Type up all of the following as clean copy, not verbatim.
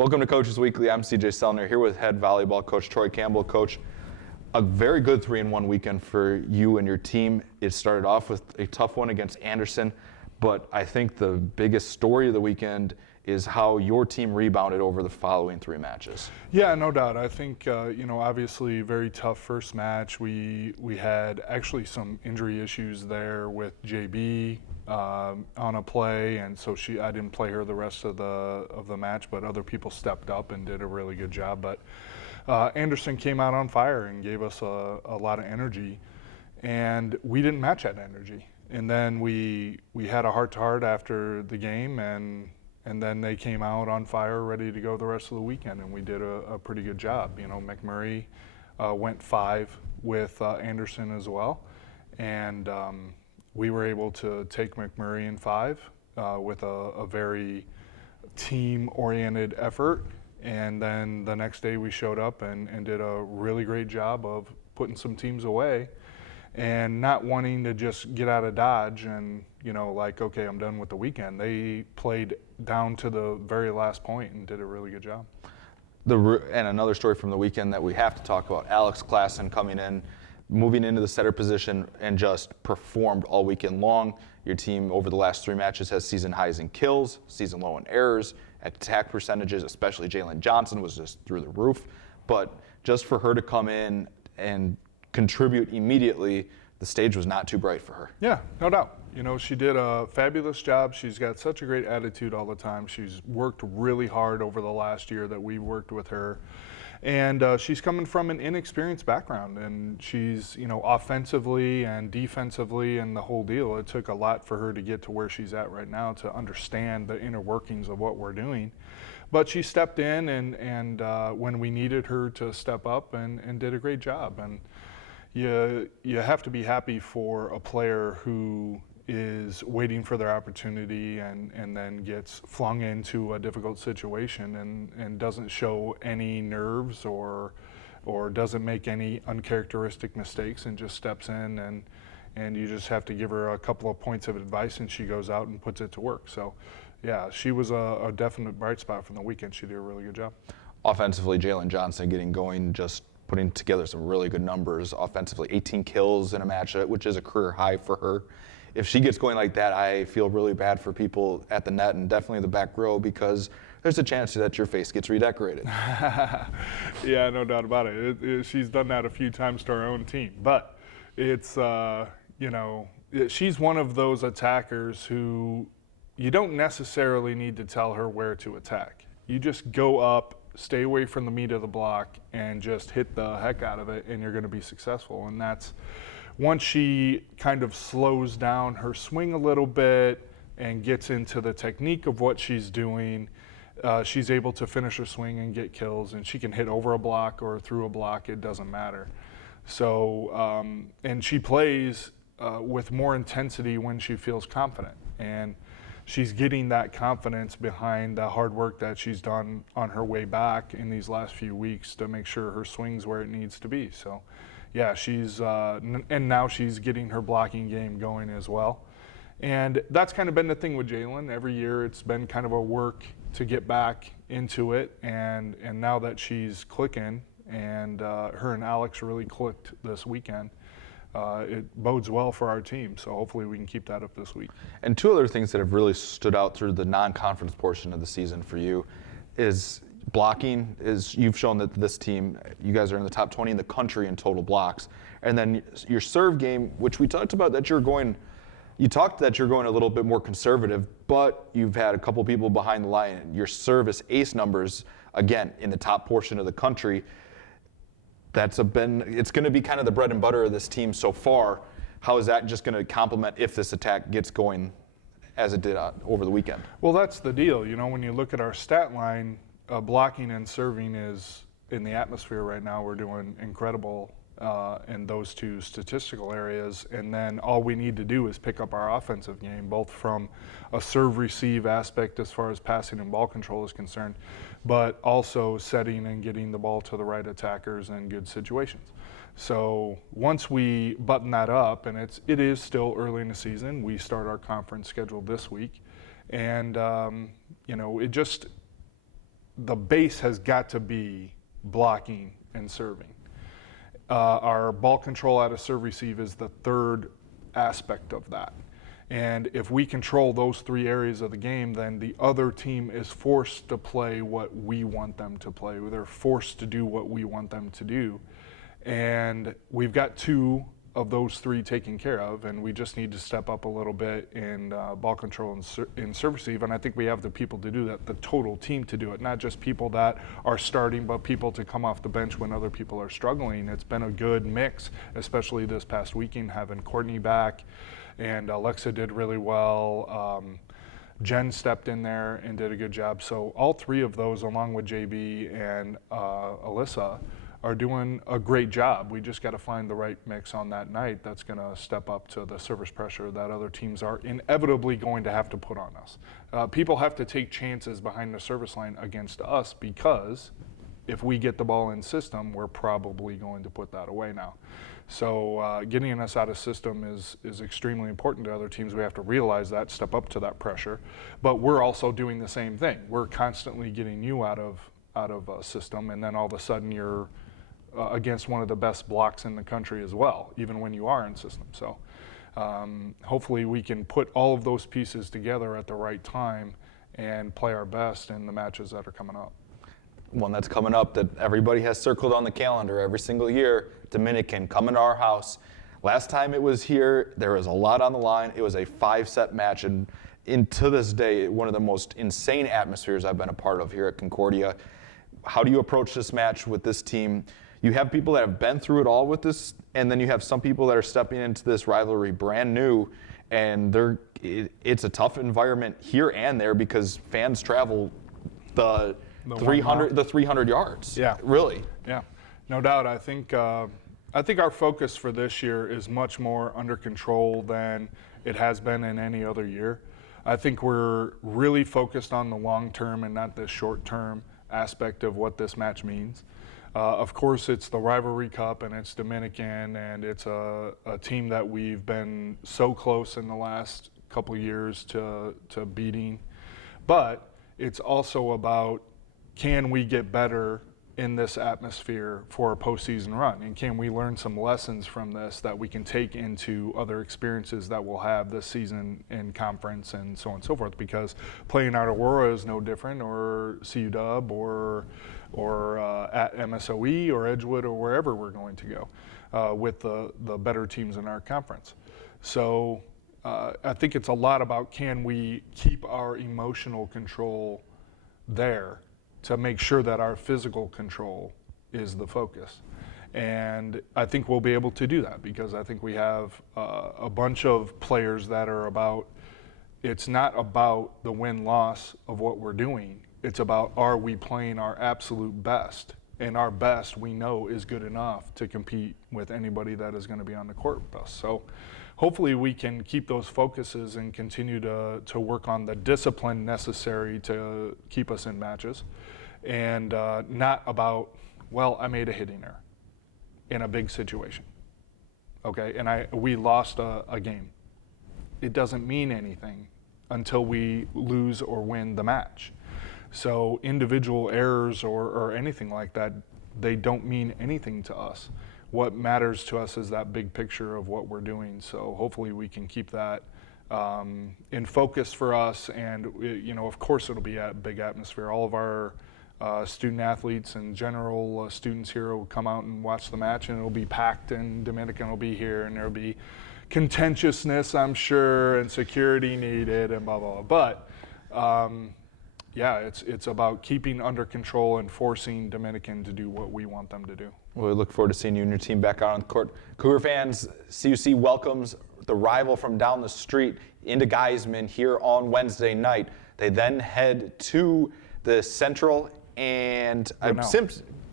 Welcome to Coaches Weekly. I'm CJ Sellner here with head volleyball coach Troy Campbell. Coach, a very good 3-1 weekend for you and your team. It started off with a tough one against Anderson, but I think the biggest story of the weekend is how your team rebounded over the following 3 matches. Yeah, no doubt. I think, obviously very tough first match. We had actually some injury issues there with JB on a play, and so I didn't play her the rest of the match, but other people stepped up and did a really good job. But Anderson came out on fire and gave us a lot of energy, and we didn't match that energy. And then we had a heart-to-heart after the game, and then they came out on fire, ready to go the rest of the weekend, and we did a pretty good job. You know, McMurray went 5 with Anderson as well, and we were able to take McMurray in 5 with a very team-oriented effort. And then the next day we showed up and did a really great job of putting some teams away and not wanting to just get out of Dodge and, okay, I'm done with the weekend. They played down to the very last point and did a really good job. And another story from the weekend that we have to talk about, Alex Klassen coming in, moving into the setter position and just performed all weekend long. Your team over the last 3 matches has season highs in kills, season low in errors, attack percentages, especially Jalen Johnson was just through the roof. But just for her to come in and contribute immediately, the stage was not too bright for her. Yeah, no doubt. She did a fabulous job. She's got such a great attitude all the time. She's worked really hard over the last year that we worked with her. And she's coming from an inexperienced background, and she's, offensively and defensively and the whole deal. It took a lot for her to get to where she's at right now to understand the inner workings of what we're doing. But she stepped in and when we needed her to step up and did a great job. And you have to be happy for a player who is waiting for their opportunity and then gets flung into a difficult situation and doesn't show any nerves or doesn't make any uncharacteristic mistakes and just steps in and you just have to give her a couple of points of advice and she goes out and puts it to work. So yeah, she was a definite bright spot from the weekend. She did a really good job. Offensively, Jalen Johnson getting going, just putting together some really good numbers offensively. 18 kills in a match, which is a career high for her. If she gets going like that, I feel really bad for people at the net and definitely the back row because there's a chance that your face gets redecorated. Yeah, no doubt about it. She's done that a few times to our own team. But it's, she's one of those attackers who you don't necessarily need to tell her where to attack. You just go up, stay away from the meat of the block, and just hit the heck out of it, and you're going to be successful. And that's once she kind of slows down her swing a little bit and gets into the technique of what she's doing, she's able to finish her swing and get kills, and she can hit over a block or through a block, it doesn't matter. So, and she plays with more intensity when she feels confident. And she's getting that confidence behind the hard work that she's done on her way back in these last few weeks to make sure her swing's where it needs to be. So, yeah, she's and now she's getting her blocking game going as well. And that's kind of been the thing with Jalen. Every year it's been kind of a work to get back into it. And now that she's clicking and her and Alex really clicked this weekend, it bodes well for our team. So hopefully we can keep that up this week. And 2 other things that have really stood out through the non-conference portion of the season for you is blocking. Is you've shown that this team, you guys are in the top 20 in the country in total blocks. And then your serve game, which we talked about that you're going a little bit more conservative, but you've had a couple people behind the line. Your service ace numbers, again, in the top portion of the country. It's going to be kind of the bread and butter of this team so far. How is that just going to complement if this attack gets going as it did over the weekend? Well, that's the deal. When you look at our stat line, blocking and serving is in the atmosphere right now. We're doing incredible in those 2 statistical areas, and then all we need to do is pick up our offensive game, both from a serve-receive aspect as far as passing and ball control is concerned, but also setting and getting the ball to the right attackers in good situations. So once we button that up, and it is still early in the season, we start our conference schedule this week, and it just the base has got to be blocking and serving. Our ball control out of serve receive is the third aspect of that. And if we control those 3 areas of the game, then the other team is forced to play what we want them to play. They're forced to do what we want them to do. And we've got 2 of those 3 taken care of, and we just need to step up a little bit in ball control and serve receive. And I think we have the people to do that, the total team to do it, not just people that are starting, but people to come off the bench when other people are struggling. It's been a good mix, especially this past weekend, having Courtney back, and Alexa did really well. Jen stepped in there and did a good job. So all 3 of those, along with JB and Alyssa, are doing a great job. We just got to find the right mix on that night that's going to step up to the service pressure that other teams are inevitably going to have to put on us. People have to take chances behind the service line against us, because if we get the ball in system, we're probably going to put that away now. So getting us out of system is extremely important to other teams. We have to realize that, step up to that pressure. But we're also doing the same thing. We're constantly getting you out of a system, and then all of a sudden you're against one of the best blocks in the country as well, even when you are in system. So hopefully we can put all of those pieces together at the right time and play our best in the matches that are coming up. One that's coming up that everybody has circled on the calendar every single year, Dominican, coming to our house. Last time it was here, there was a lot on the line. It was a 5-set match, and to this day, one of the most insane atmospheres I've been a part of here at Concordia. How do you approach this match with this team? You have people that have been through it all with this, and then you have some people that are stepping into this rivalry brand new, and it's a tough environment here and there because fans travel the 300 yards. Yeah, really. Yeah, no doubt. I think our focus for this year is much more under control than it has been in any other year. I think we're really focused on the long term and not the short term aspect of what this match means. Of course, it's the Rivalry Cup, and it's Dominican, and it's a team that we've been so close in the last couple of years to beating. But it's also about, can we get better in this atmosphere for a postseason run? And can we learn some lessons from this that we can take into other experiences that we'll have this season in conference and so on and so forth? Because playing at Aurora is no different, or CUW, or at MSOE or Edgewood or wherever we're going to go with the better teams in our conference. So I think it's a lot about, can we keep our emotional control there to make sure that our physical control is the focus. And I think we'll be able to do that, because I think we have a bunch of players that are about, it's not about the win-loss of what we're doing. It's about, are we playing our absolute best? And our best, we know, is good enough to compete with anybody that is going to be on the court with us. So hopefully we can keep those focuses and continue to work on the discipline necessary to keep us in matches, and not about, well, I made a hitting error in a big situation, okay, and we lost a game. It doesn't mean anything until we lose or win the match. So individual errors or anything like that, they don't mean anything to us. What matters to us is that big picture of what we're doing. So hopefully we can keep that in focus for us. And, of course, it'll be a big atmosphere. All of our student athletes and general students here will come out and watch the match, and it'll be packed, and Dominican will be here, and there'll be contentiousness, I'm sure, and security needed, and blah, blah, blah. But yeah, it's about keeping under control and forcing Dominican to do what we want them to do. Well, we look forward to seeing you and your team back out on the court. Cougar fans, CUC welcomes the rival from down the street into Geiseman here on Wednesday night. They then head to the Central and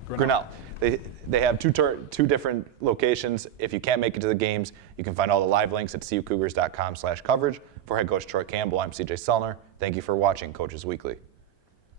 Grinnell. They have two different locations. If you can't make it to the games, you can find all the live links at cucougars.com/coverage. For head coach Troy Campbell, I'm CJ Selner. Thank you for watching Coaches Weekly.